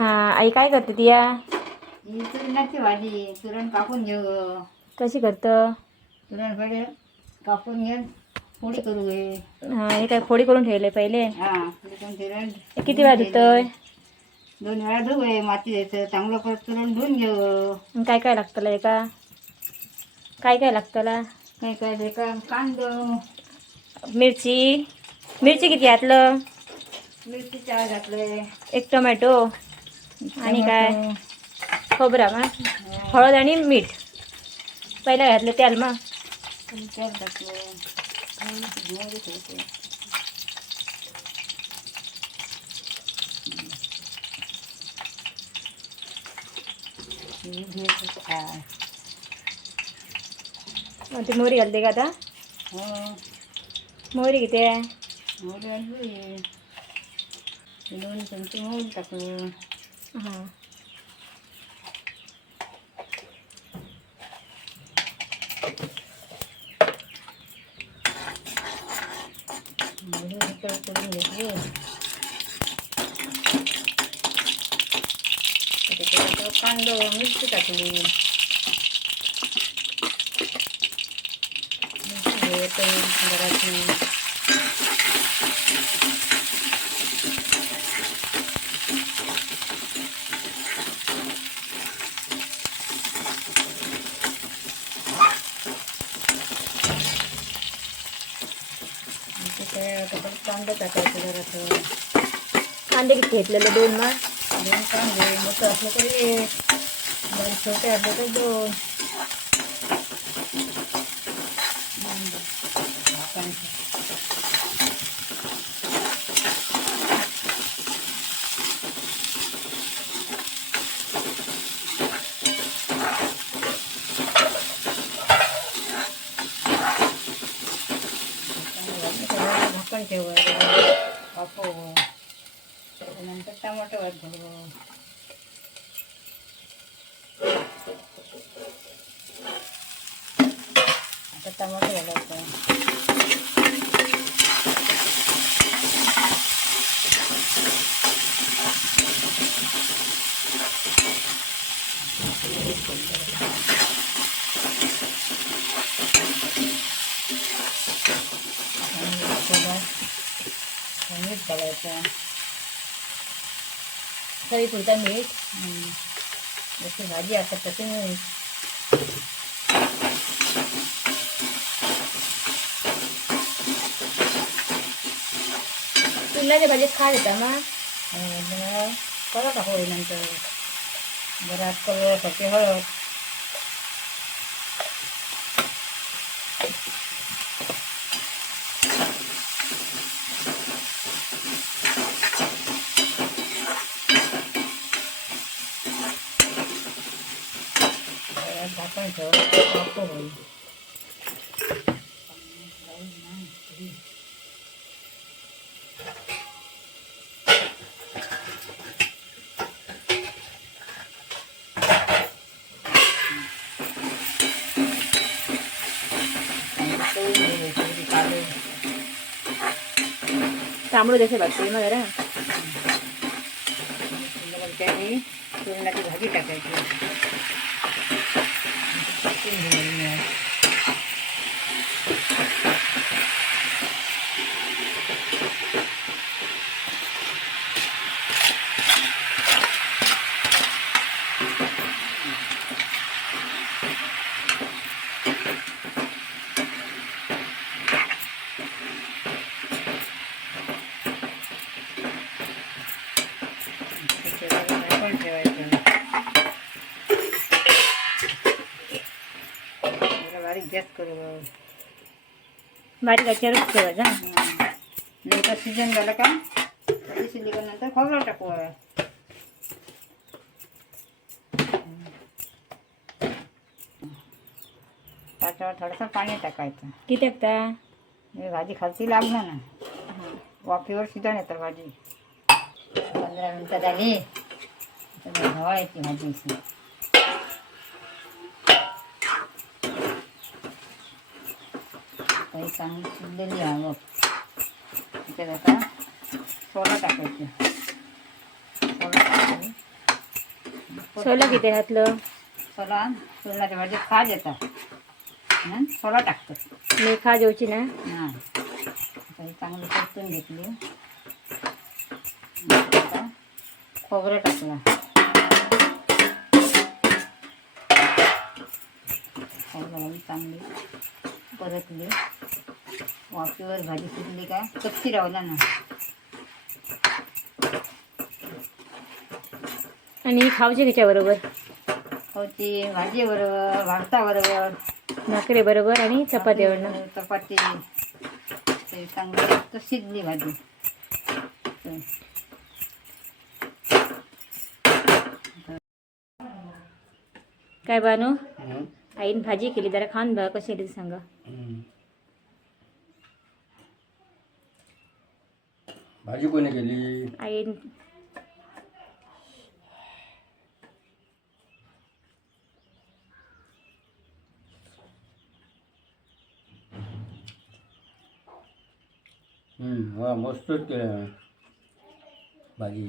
आई काय करते ती या? ही चुरणाची भाजी चुरण कापून घेऊ. कशी करतं? चुरण पहिले कापून घेऊन फोडी करू हे. हे काय फोडी करून ठेवले पहिले? फोडी करून चुरण हे किती वेळा धुतोय? 2 वेळा धुऊ हे. माती द्यायचं चांगलं परत चुरण धुवून घेऊ. काय काय लागतं एका? काय काय लागतं? काय काय ते का कांदा मिरची किती यातलं? मिरची 4 घातले. 1 टोमॅटो आणि काय खोबरा मग हळद आणि मीठ पहिला घातलं तेल मग तेल घातलं. ती मोहरी घालते का आता? मोहरी किती आहे? मोहरी घालली 2 चमचे मोहरी टाकलं. हां मोहरी करून घेतली. कांदा मिरची टाकली. घराची कांदा टाकायचं जरासं. कांदे किती घेतलेले? 2 मग 2 कांदे मोठं असलं तरी 1, जरा छोटे असलं तर 2. झाकण ठेवायचं वाफवू. त्यानंतर टमाटो घालू. आता टमाटो घालायचं. मीठ घालायचं. चवीपुरता मीठ. जशी भाजी असतात तशी मीठ. चुल्याच्या भाजीत खा येतं मग कलर टाकू नंतर जरा कलरसाठी हळद. झाकण ठेव वाफव होईल. तांबडू देसे भाजते मग जरा. त्याने पुरणाची भाजी टाकायची. झाकण ठेवायचं. बारीक गॅस करू. बारीक गॅसवरच ठेवायचा. नंतर शिजन झालं का शिजल्यानंतर खोबरं टाकू. त्याच्यावर थोडंसं पाणी टाकायचं. किती टाकता? भाजी खालती लागणार ना. वाफेवर शिजन येतं भाजी. 15 मिनिटं झाली धवायची भाजी. काही चांगली शिजलेली आहे मग त्याच्यात आता सोडा टाकायचं. सोडा टाकायचं. सोला किती घातलं? सोलाच्या भाजी खाज येतात म्हणून सोला टाकतात. मी खा जेवची ना. हां आता हे चांगलं परतून घेतली. आता खोबरं टाकलं. खोबरं चांगली परतली. वाफेवर भाजी शिजली का कच्ची राहिला ना. आणि खावची त्याच्याबरोबर होती भाजी बरोबर, भाताबरोबर, भाकरी बरोबर आणि चपातीवरनं. चपाती ते चांगली तर शिजली भाजी. काय बानू आईन भाजी केली, जरा खाऊन बघा कशी आली सांगा. भाजी कोणी केली? आईन. हा मस्तच केलं भाजी.